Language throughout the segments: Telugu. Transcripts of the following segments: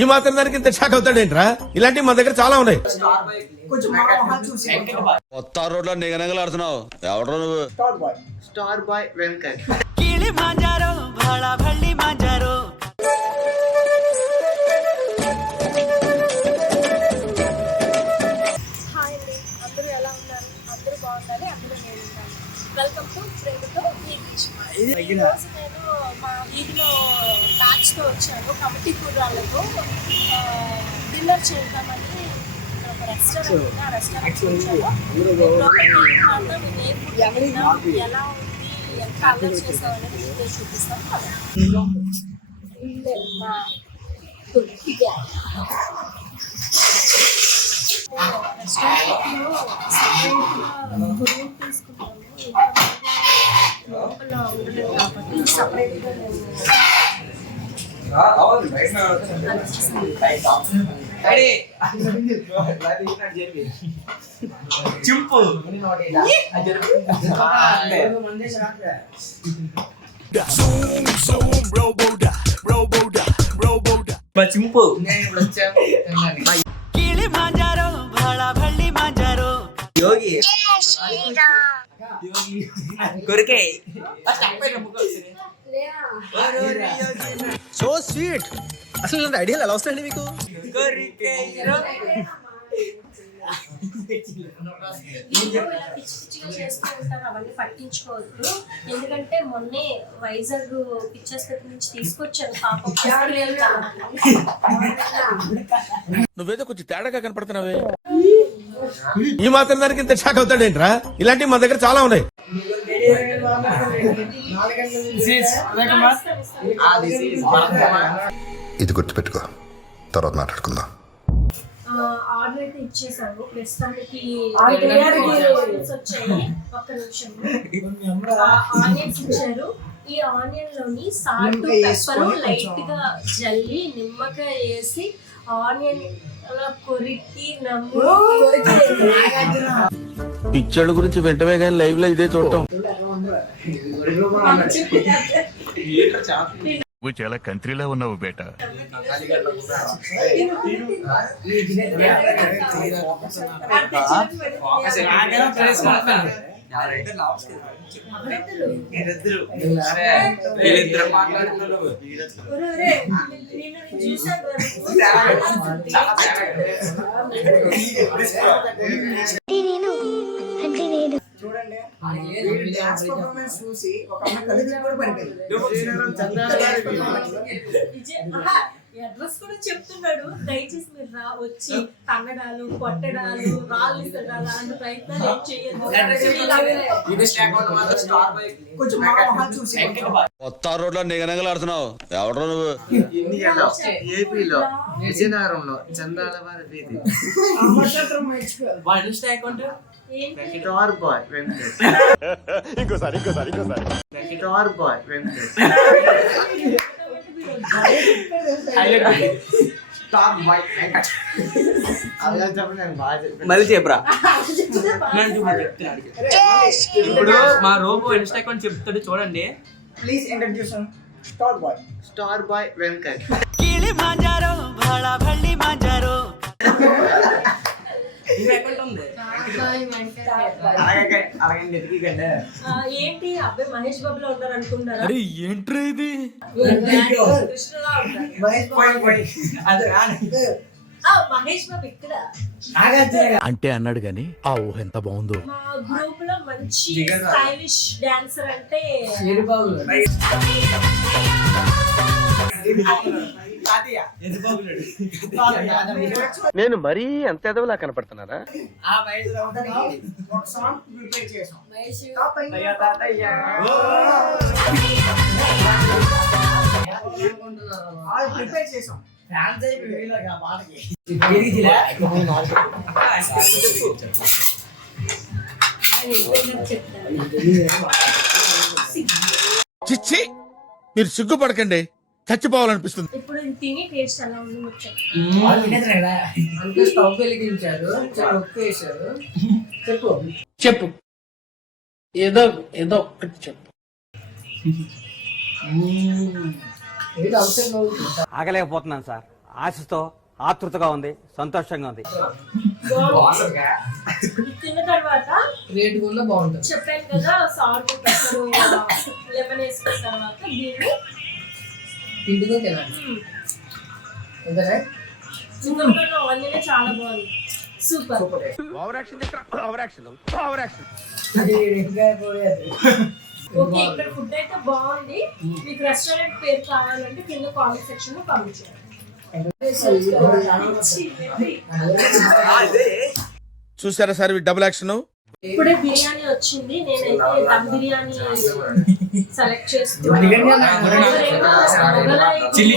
ఈ మాత్రం దానికి ఇంత షాక్ అవుతాడేంట్రా? ఇలాంటివి మన దగ్గర చాలా ఉన్నాయి. కొత్త రోడ్లో నిగనగలాడుతున్నావు. ఎవడో నువ్వు? Star boy Venkat. కిళి మాంజారో భాళా భళ్ళి మాంజారో. హాయ్ అండి, అందరూ ఎలా ఉన్నారు? అందరూ బాగుండాలి, అందరూ నేను ఉంటాను. వెల్కమ్ టు ఫ్రెండ్తో ఈ బీచ్. ఈరోజు నేను మా వీధిలో బ్యాచ్తో వచ్చాను. కమిటీ కుర్రాళ్ళతో డిన్నర్ చేద్దామని ఒక రెస్టారెంట్ ఉంది. ఆ రెస్టారెంట్కి వచ్చాను. మాత్రం ఏ ఫుడ్ ఎలా ఉంది, ఎంత అల్లరి చేసాం అనేది వీడియో చూపిస్తాను. మా రెస్టారెంట్లో సపరేట్గా రూమ్ తీసుకుంటాము. లోపల ఉండలేదు కాబట్టి సపరేట్గా చింపు చింపు నేను ఇప్పుడు వచ్చాను. కిళి మాంజారో భాళా భళ్ళి మాంజారో. యోగి కొరికే సో స్వీట్. అసలు ఇలాంటి ఐడియాలు ఎలా వస్తాయండి మీకు? చేస్తూ ఉంటారు, అవన్నీ పట్టించుకోవద్దు. ఎందుకంటే మొన్నే వైజాగ్ పిక్చర్స్ నుంచి తీసుకొచ్చాను పాపం. నువ్వేదో కొంచెం తేడాగా కనపడుతున్నావే. ఈ మాత్రం దానికి ఇంత షాక్ అవుతాడేంట్రా? ఇలాంటివి మన దగ్గర చాలా ఉన్నాయి. ఇది గుర్తుపెట్టుకో, తర్వాత మాట్లాడుకుందాం. ఆర్డర్ అయితే ఇచ్చేసాను. ప్రస్తుతానికి వచ్చాయి. ఒక్క నిమిషం. ఆనియన్స్ ఇచ్చారు. ఈ ఆనియన్ లోని సాల్ట్ పెప్పర్ లైట్ గా జల్లి నిమ్మకాయ వేసి ఆనియన్ కొరికి పిక్చర్ల గురించి వెంటనే కానీ లైవ్ లో ఇదే చూడటం. నువ్వు చాలా కంట్రీలో ఉన్నావు బేటా. చూడండి, పర్ఫార్మెన్స్ చూసి ఒక అమ్మ కలిసి కూడా పడిపోయింది. అడ్రస్ కూడా చెప్తున్నాడు. దయచేసి మీరు వచ్చి కన్నడాలు కొట్టడాలు రాళ్ళు ఇస్తాడు ప్రయత్నాలు ఏం చేయదు. కొత్త రోడ్లో నిగనగలాడుతున్నావు. ఎవడో నువ్వు? ఇండియాలో ఏపీలో విజయనగరంలో చందాల వారి వీధి స్టార్ బాయ్ వెంకట్. ఇంకోసారి స్టార్ బాయ్ వెంకట్. మళ్ళీ చెప్పరా. ఇప్పుడు మా రోబో ఇన్స్టా అకౌంట్ చెప్తాడు చూడండి. Please introduce star boy Venkat. కిళి మాంజారో భాళా భళ్ళి మాంజారో. ఏంటి అబ్బాయి మహేష్ బాబులో ఉన్నారు అనుకుంటారా? ఏంట్రా ఇది? మహేష్ బాబు ఇక్కడ అంటే అన్నాడు గాని ఆ ఊహ ఎంత బాగుందో. మా గ్రూప్ లో మంచి స్టైలిష్ డాన్సర్ అంటే నేను మరీ అంత ఎదవలా కనపడుతున్నారా? చిచ్చి, మీరు సిగ్గుపడకండి, చచ్చిపోవాలనిపిస్తుంది. ఇప్పుడు తిని టేస్ట్ ఎలా ఉంది అంటే స్టవ్ వెలిగించారు, ఉప్పు వేశారు. చెప్పు ఏదో ఒక్కటి చెప్పు. ఆగలేకపోతున్నాను సార్. ఆశతో ఆతృతగా ఉంది, సంతోషంగా ఉంది. తిన్న తర్వాత రేటు కూడా బాగుంటుంది. చెప్పాను కదా సాల్ట్ పెప్పర్ లెమన్ వేసుకున్న తర్వాత దీన్ని ఇంటితో తినాలి. చికెన్ ఆనియన్ చాలా బాగుంది. Super. Over action over action over action. Okay, ఇక్కడ ఫుడ్ అయితే బాగుంది. మీకు రెస్టారెంట్ పేరు కావాలంటే కింద కామెంట్ సెక్షన్ లో పంపించండి. చూసారా సార్ డబుల్ యాక్షన్. ఇప్పుడే బిర్యానీ వచ్చింది. నేనైతే దమ్ బిర్యానీ సెలెక్ట్ చేసుకున్నాను. చిల్లీ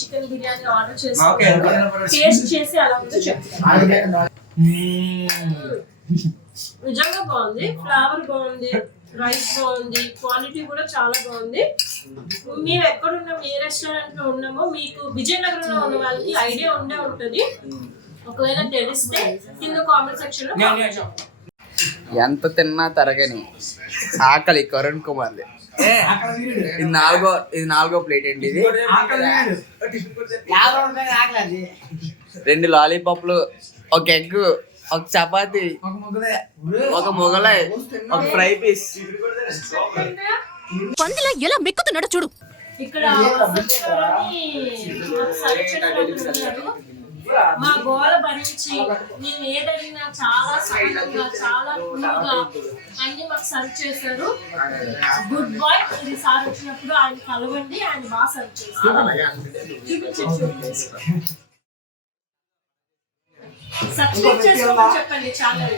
చికెన్ బిర్యానీ ఆర్డర్ చేసుకున్నాను. టేస్ట్ చేసి ఎలా ఉందో చెప్తాను. నిజంగా బాగుంది. ఫ్లేవర్ బాగుంది, రైస్ బాగుంది, క్వాలిటీ కూడా చాలా బాగుంది. మేము ఎక్కడ ఉన్నాము, ఏ రెస్టారెంట్ లో ఉన్నామో మీకు విజయనగరంలో ఉన్న వాళ్ళకి ఐడియా ఉండే ఉంటుంది. ఒకవేళ తెలిస్తే కింద కామెంట్ సెక్షన్ లో ఎంత తిన్నా తరగని ఆకలి కరుణ్ కుమార్ది. ఇది నాలుగో ప్లేట్ అండి. ఇది 2 లాలీపాప్లు, ఒక ఎగ్, ఒక చపాతి, ఒక మొగలై, ఒక ఫ్రై పీస్. పందిలా ఎలా మెక్కుతున్నాడో చూడు. ఇక్కడ మా గోల భరించి నేను ఏదైనా చాలా సహనంగా చాలా కూల్గా అన్ని మాకు సర్వ్ చేశారు. Good bye. ఇది సార్ వచ్చినప్పుడు ఆయన కలవండి, ఆయన బాగా సర్వ్ చేశారు. సబ్స్క్రైబ్ చేసుకోమని చెప్పండి ఛానల్.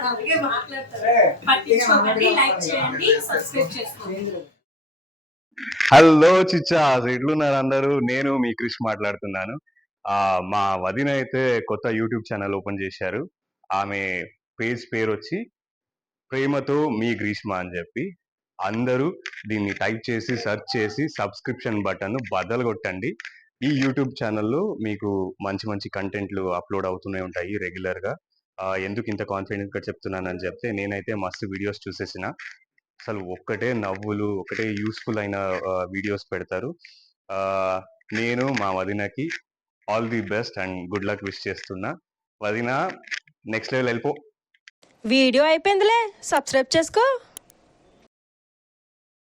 అలాగే మాట్లాడతారు. పట్టించుకోకండి, లైక్ చేయండి, సబ్స్క్రైబ్ చేసుకోండి. హలో చిచ్చా, ఎట్లున్నారు అందరూ? నేను మీ క్రిష్ మాట్లాడుతున్నాను. మా వదిన అయితే కొత్త యూట్యూబ్ ఛానల్ ఓపెన్ చేశారు. ఆమె పేరు వచ్చి ప్రేమతో మీ గ్రీష్మ అని చెప్పి. అందరూ దీన్ని టైప్ చేసి సెర్చ్ చేసి సబ్స్క్రిప్షన్ బటన్ బద్దలు కొట్టండి. ఈ యూట్యూబ్ ఛానల్లో మీకు మంచి మంచి కంటెంట్లు అప్లోడ్ అవుతూనే ఉంటాయి రెగ్యులర్గా. ఎందుకు ఇంత కాన్ఫిడెంట్గా చెప్తున్నానని చెప్తే, నేనైతే మస్తు వీడియోస్ చూసేసిన. అసలు ఒక్కటే నవ్వులు, ఒకటే యూస్ఫుల్ అయిన వీడియోస్ పెడతారు. నేను మా వదినకి all the best and good luck wish చేస్తున్నా. వదిన నెక్స్ట్ లెవెల్ వెళ్ళిపో. వీడియో అయిపోయిందిలే, సబ్స్క్రైబ్ చేసుకో.